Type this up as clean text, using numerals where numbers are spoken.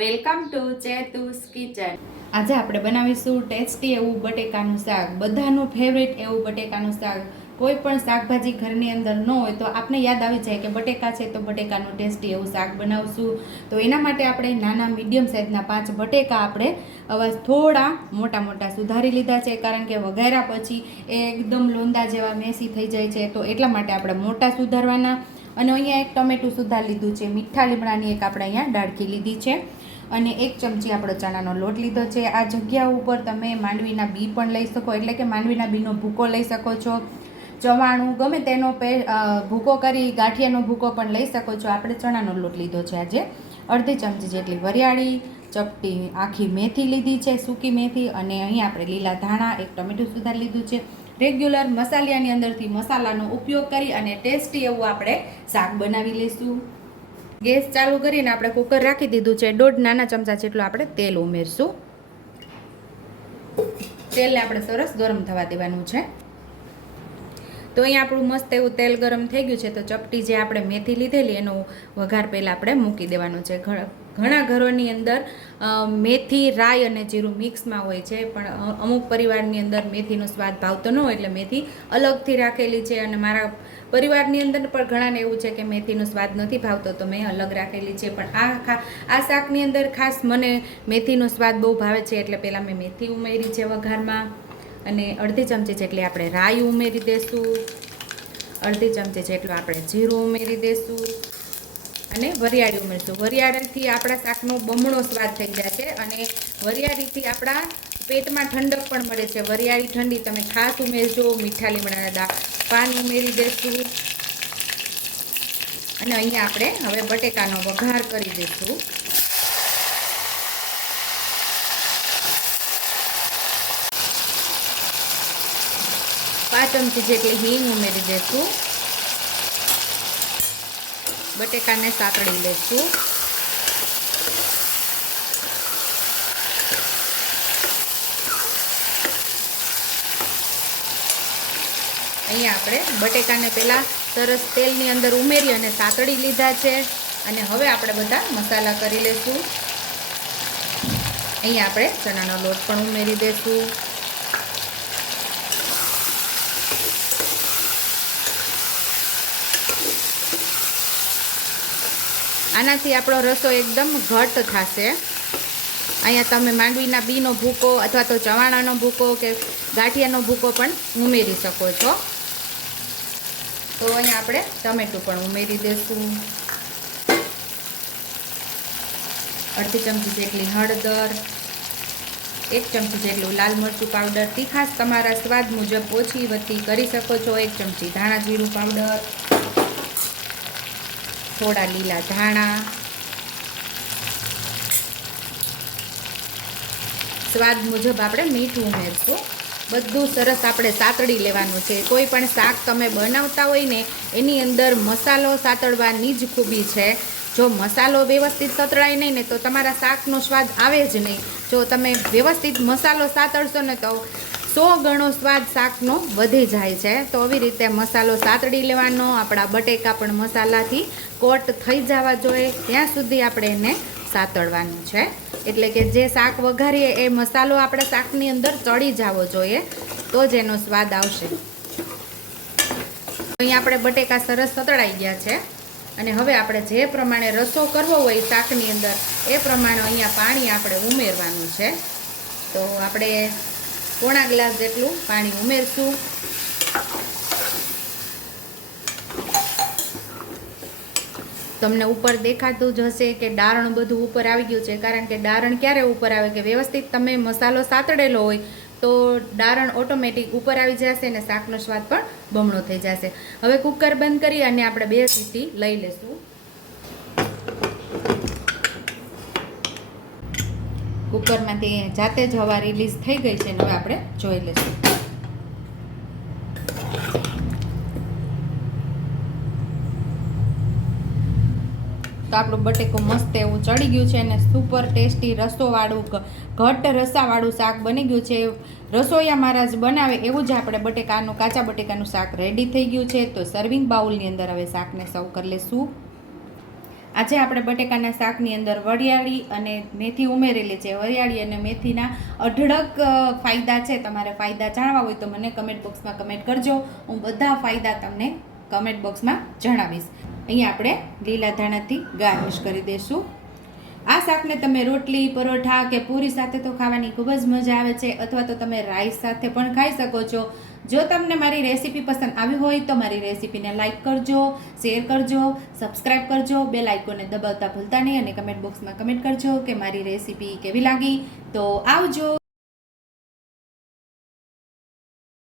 Welcome to ચેતુસ kitchen. આજે આપણે બનાવીશું ટેસ્ટી એવું બટેકાનું શાક, બધાનું ફેવરેટ એવું બટેકાનું શાક. કોઈ પણ શાકભાજી ઘરની અંદર ન હોય તો આપણે યાદ આવી જાય કે બટેકા છે, તો બટેકાનું ટેસ્ટી એવું શાક બનાવશું. તો એના માટે આપણે નાના મીડિયમ સાઇઝના 5 બટેકા આપણે આવા થોડા મોટા મોટા સુધારી લીધા છે, કારણ કે વઘાર્યા પછી એ એકદમ લોંદા જેવા મેસી થઈ જાય છે, તો એટલા માટે આપણે મોટા સુધારવાના. અને અહીંયા એક ટમેટું સુધારી લીધું છે, મીઠા લીમડાની એક આપણે અહીંયા ડાળખી લીધી છે, અને 1 ચમચી આપણો ચણાનો લોટ લીધો છે. આ જગ્યા ઉપર તમે માંડવીના બી પણ લઈ શકો, એટલે કે માંડવીના બીનો ભૂકો લઈ શકો છો, ચવાણું ગમે તેનો ભૂકો કરી ગાંઠિયાનો ભૂકો પણ લઈ શકો છો. આપણે ચણાનો લોટ લીધો છે. આજે અડધી ચમચી જેટલી વરિયાળી, ચપટી આખી મેથી લીધી છે, સૂકી મેથી, અને અહીં આપણે લીલા ધાણા, એક ટમેટું સુધારી લીધું છે. રેગ્યુલર મસાલાની અંદરથી મસાલાનો ઉપયોગ કરી અને ટેસ્ટી એવું આપણે શાક બનાવી લઈશું. ગેસ ચાલુ કરીને આપણે કુકર રાખી દીધું છે. 1.5 નાના ચમચા જેટલું આપણે તેલ ઉમેરશું. તેલને આપણે સરસ ગરમ થવા દેવાનું છે. તો અહીંયા આપણું મસ્ત એવું તેલ ગરમ થઈ ગયું છે. તો ચપટી જે આપણે મેથી લીધેલી એનો વઘાર પહેલાં આપણે મૂકી દેવાનો છે. ઘણા ઘરોની અંદર મેથી, રાઈ અને જીરું મિક્સમાં હોય છે, પણ અમુક પરિવારની અંદર મેથીનો સ્વાદ ભાવતો ન હોય એટલે મેથી અલગથી રાખેલી છે. અને મારા પરિવારની અંદર પણ ઘણાને એવું છે કે મેથીનો સ્વાદ નથી ભાવતો, તો મેં અલગ રાખેલી છે. પણ આ શાકની અંદર ખાસ મને મેથીનો સ્વાદ બહુ ભાવે છે, એટલે પહેલાં મેં મેથી ઉમેરી છે વઘારમાં. અને અડધી ચમચી જેટલી આપણે રાઈ ઉમેરી દઈશું, અડધી ચમચી જેટલું આપણે જીરું ઉમેરી દઈશું, અને વરિયાળી ઉમેરીશું. વરિયાળીથી આપણા શાકનો બમણો સ્વાદ થઈ જાય છે, અને વરિયાળીથી આપણા પેટમાં ઠંડક પણ મળે છે. વરિયાળી ઠંડી તમે ખાસ ઉમેરજો. મીઠા લીમડાના પાન ઉમેરી દઈશું, અને અહીંયા આપણે હવે બટેકાનો વઘાર કરી દઈશું. પાંચ ચમચી જેટલી હિંગ ઉમેરી દઈશું. બટેકાને સાતળી લઈશું. અહીંયા આપણે બટેકાને પહેલાં સરસ તેલની અંદર ઉમેરી અને સાતળી લીધા છે, અને હવે આપણે બધા મસાલા કરી લઈશું. અહીંયા આપણે ચણાનો લોટ પણ ઉમેરી દઈશું. આનાથી આપણો રસો એકદમ ઘટ થશે. અહીંયા તમે માંડવીના બીનો ભૂકો અથવા તો ચવાણાનો ભૂકો કે ગાંઠિયાનો ભૂકો પણ ઉમેરી શકો છો. તો અહીંયા આપણે ટમેટું પણ ઉમેરી દઈશું. અડધી ચમચી જેટલી હળદર, 1 ચમચી જેટલું લાલ મરચું પાવડર, તીખાશ તમારા સ્વાદ મુજબ ઓછી વધતી કરી શકો છો. 1 ચમચી ધાણા જીરું પાવડર, થોડા લીલા ધાણા, સ્વાદ મુજબ આપણે મીઠું ઉમેરશું. બધું સરસ આપણે સાતળી લેવાનું છે. કોઈ પણ શાક તમે બનાવતા હોય ને એની અંદર મસાલો સાતળવાની જ ખૂબી છે. જો મસાલો વ્યવસ્થિત સતળાય નહીં ને તો તમારા શાકનો સ્વાદ આવે જ નહીં. જો તમે વ્યવસ્થિત મસાલો સાતળશો ને તો 100 ગણો સ્વાદ શાકનો વધી જાય છે. તો આવી રીતે મસાલો સાતળી લેવાનો. આપણા બટેકા પણ મસાલાથી કોટ થઈ જવા જોઈએ ત્યાં સુધી આપણે એને સાતળવાનું છે. એટલે કે જે શાક વઘારીએ એ મસાલો આપણા શાકની અંદર ચડી જવો જોઈએ, તો જ એનો સ્વાદ આવશે. અહીંયા આપણે બટેકા સરસ સતળાઈ ગયા છે, અને હવે આપણે જે પ્રમાણે રસો કરવો હોય શાકની અંદર એ પ્રમાણે અહીંયા પાણી આપણે ઉમેરવાનું છે. તો આપણે પોણા ગ્લાસ જેટલું પાણી ઉમેરશું. તમને ઉપર દેખાતું જ હશે કે ડારણ બધું ઉપર આવી ગયું છે, કારણ કે ડારણ ક્યારે ઉપર આવે કે વ્યવસ્થિત તમે મસાલો સાતળેલો હોય તો ડારણ ઓટોમેટિક ઉપર આવી જશે અને શાકનો સ્વાદ પણ બમણો થઈ જશે. હવે કુકર બંધ કરી અને આપણે 2 સીટી લઈ લેશું. કુકરમાંથી જાતે જ હવા રિલીઝ થઈ ગઈ છે, હવે આપણે જોઈ લઈશું. તો આપણું બટેકું મસ્ત એવું ચડી ગયું છે, અને સુપર ટેસ્ટી રસોવાળું ઘટ રસાવાળું શાક બની ગયું છે. રસોઈયા મારા જ બનાવે એવું જ આપણે કાચા બટેકાનું શાક રેડી થઈ ગયું છે. તો સર્વિંગ બાઉલની અંદર હવે શાકને સર્વ કરી લઈશું. આજે આપણે બટેકાના શાકની અંદર વરિયાળી અને મેથી ઉમેરેલી છે. વરિયાળી અને મેથીના અઢળક ફાયદા છે. તમારે ફાયદા જાણવા હોય તો મને કમેન્ટ બોક્સમાં કમેન્ટ કરજો. હું બધા ફાયદા તમને કમેન્ટ બોક્સમાં જણાવીશ. અહીંયા આપણે લીલા ધાણાથી ગાર્નિશ કરી દઈશું. આ શાકને તમે રોટલી, પરોઠા કે પૂરી સાથે તો ખાવાની ખૂબ જ મજા આવે છે, અથવા તો તમે રાઈસ સાથે પણ ખાઈ શકો છો. જો તમને મારી રેસીપી પસંદ આવી હોય તો મારી રેસીપીને લાઈક કરજો, શેર કરજો, સબસ્ક્રાઈબ કરજો, બેલ આઇકોનને દબાવતા ભૂલતા નહીં અને કમેન્ટ બોક્સમાં કમેન્ટ કરજો કે મારી રેસીપી કેવી લાગી. તો આવજો.